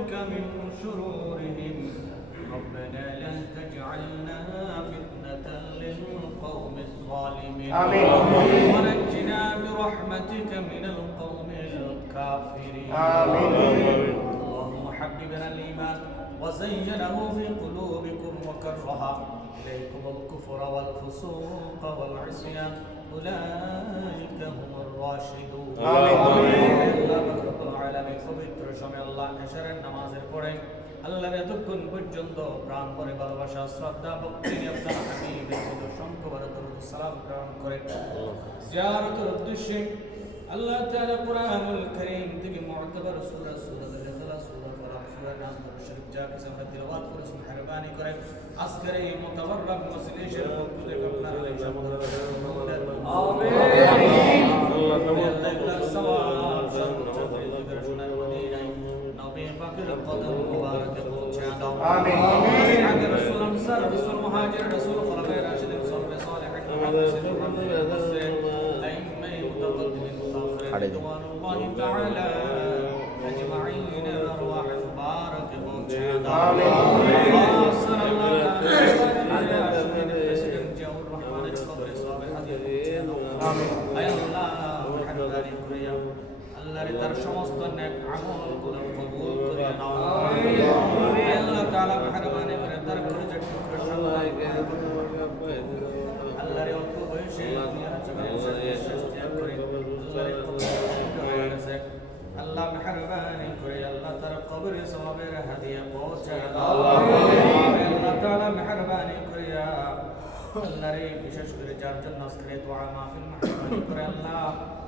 بك من شرورهم ربنا لا تجعلنا فتنة للقوم الظالمين ونجنا برحمتك من القوم الكافرين اللهم حببنا الإيمان وزينه في قلوبكم وكره إليكم الكفر والفسوق والعصيان أولئك هم الراشدون আল্লাহ রাব্বুল আলামিন পবিত্র সময় আল্লাহ এশারের নামাজের পরে আল্লাহর এতক্ষণ পর্যন্ত প্রাণ ভরে ভালোবাসা শ্রদ্ধা ভক্তি নিয়ে আপনার হাবিবের মতো সংখ্যবার দরুদ সালাম প্রেরণ করেন জিয়ারতের উদ্দেশ্যে আল্লাহ তাআলা কোরআনুল কারীম থেকে মুআতাবার সূরা সূরাতুল ইখলাস সূরা ফালাক সূরা নাস শরীফ যা কিছু আমরা তিলাওয়াত করেছি মেহেরবানি করে আজকের এই মুতাবাররাক মজলিসের পক্ষ থেকে আপনার আমিন আল্লাহ সওয়াব সোনার মদিনায় নবী পাকের কদম মুবারকে পৌঁছে দাও আমিন আগে রাসূল আনসার রাসূল মুহাজির রাসূল খোলাফায়ে রাশিদিন সাহাবে সালেহিন মুহাদ্দিসিন আইম্মায়ে মুতাকদ্দিমিন মুতাআখিরিন রিদওয়ানুল্লাহি তাআলা আজমাইন আরওয়াহ মুবারকে পৌঁছে দাও আমিন সাল্লাল্লাহু আলাইহি প্রেসিডেন্ট জিয়াউর রহমানের কবরে সওয়াবে হাদিয়া পৌঁছে দাও আমিন আয় আল্লাহ মেহেরবানি করিয়া আল্লাহর তার সমস্ত নেক আমলগুলো কবুল করে নাও আমিন আল্লাহ তাআলা মেহেরবানি করে তার ঘরে যে আল্লাহর অল্প বয়সে দুনিয়ার জীবনের শেষ ত্যাগ করে আল্লাহর কবরে আল্লাহ মেহেরবানি করে আল্লাহ তার কবরে সওয়াবের হাদিয়া পৌঁছে দাও আমিন আল্লাহ তাআলা মেহেরবানি করিয়া আল্লাহরে বিশেষ করে যার জন্য আজকে দোয়া মাহফিল মেহেরবানি করে আল্লাহ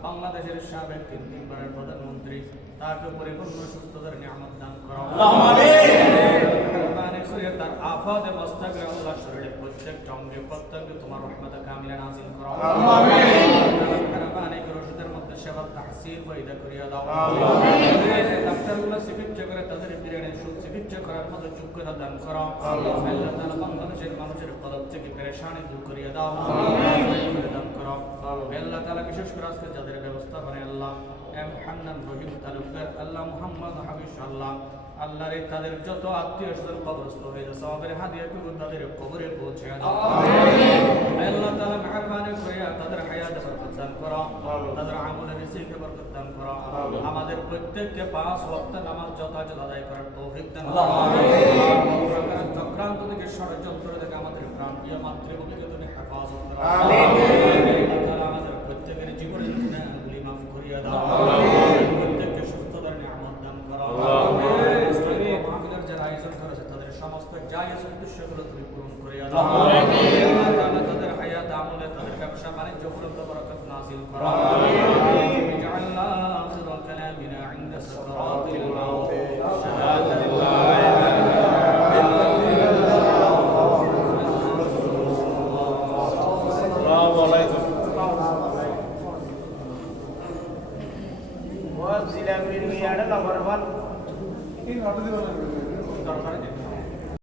বাংলাদেশের সাবেক তিনবারের প্রধানমন্ত্রী তাকে পরিপূর্ণ সুস্থতার নিয়ামত দান করো আমিন মেহেরবানি করে তার আফাদে মুস্তাক আল্লাহ শরীরের প্রত্যেক অঙ্গে প্রত্যঙ্গে তোমার রহমত কামিলা নাযিল করো আমিন মেহেরবানি করে ওষুধের মধ্যে সেবা তাহসিল পয়দা করিয়া দাও আমিন ডাক্তারগুলো চিকিৎসা করে তাদের বিরানের চিকিৎসা করার মতো যোগ্যতা দান করো আল্লাহ তাআলা বাংলাদেশের মানুষের কলব থেকে পেরেশানি দূর করিয়া দাও আমিন দান করো আল্লাহ তাআলা বিশেষ করে আজকে যাদের ব্যবস্থা করে আল্লাহ এম হান্নান রহিম তালুকদার আল্লাহ মুহাম্মদ হাবিব আল্লাহ আল্লাহরে তাদের যত আত্মীয় স্বজন কবরস্থ হয়ে যায় সওয়াবের হাদিয়া করে তাদের কবরে পৌঁছে দাও আমিন আল্লাহ তাআলা মেহেরবানি করে তাদের হায়াতে বরকত দান করো তাদের আমলে রিজিকে বরকত দান করো আমাদের প্রত্যেককে পাঁচ ওয়াক্ত নামাজ যথাযথ আদায় করার তৌফিক দান করো আমিন চক্রান্ত থেকে ষড়যন্ত্র থেকে আমাদের প্রাণ প্রিয় মাতৃভূমিকে তুমি হেফাজত করো আমিন আল্লাহ তাআলা আমাদের প্রত্যেকের জীবনের গুনাহগুলি মাফ করিয়া দাও আমিন প্রত্যেককে সুস্থতার নিয়ামত দান করো আমিন ইসলামী মাহফিলের যারা আয়োজন করেছে তাদের সমস্ত জায়েজ উদ্দেশ্যগুলো তুমি পূরণ করিয়া দাও আমিন আল্লাহ তাআলা তাদের হায়াত আমলে তাদের ব্যবসা বাণিজ্য পূরণ বরকত নাযিল করো আমিন ইজআলনা আখিরা কালামিনা ইনদা সাকরাতিল মাউত শাহাদাতু লা ইলাহা ইল্লাল্লাহ আসসালামু আলাইকুম ওয়া জিলা মিরমিয়াড়া নম্বর 1 3 অটো দিবেন দরকার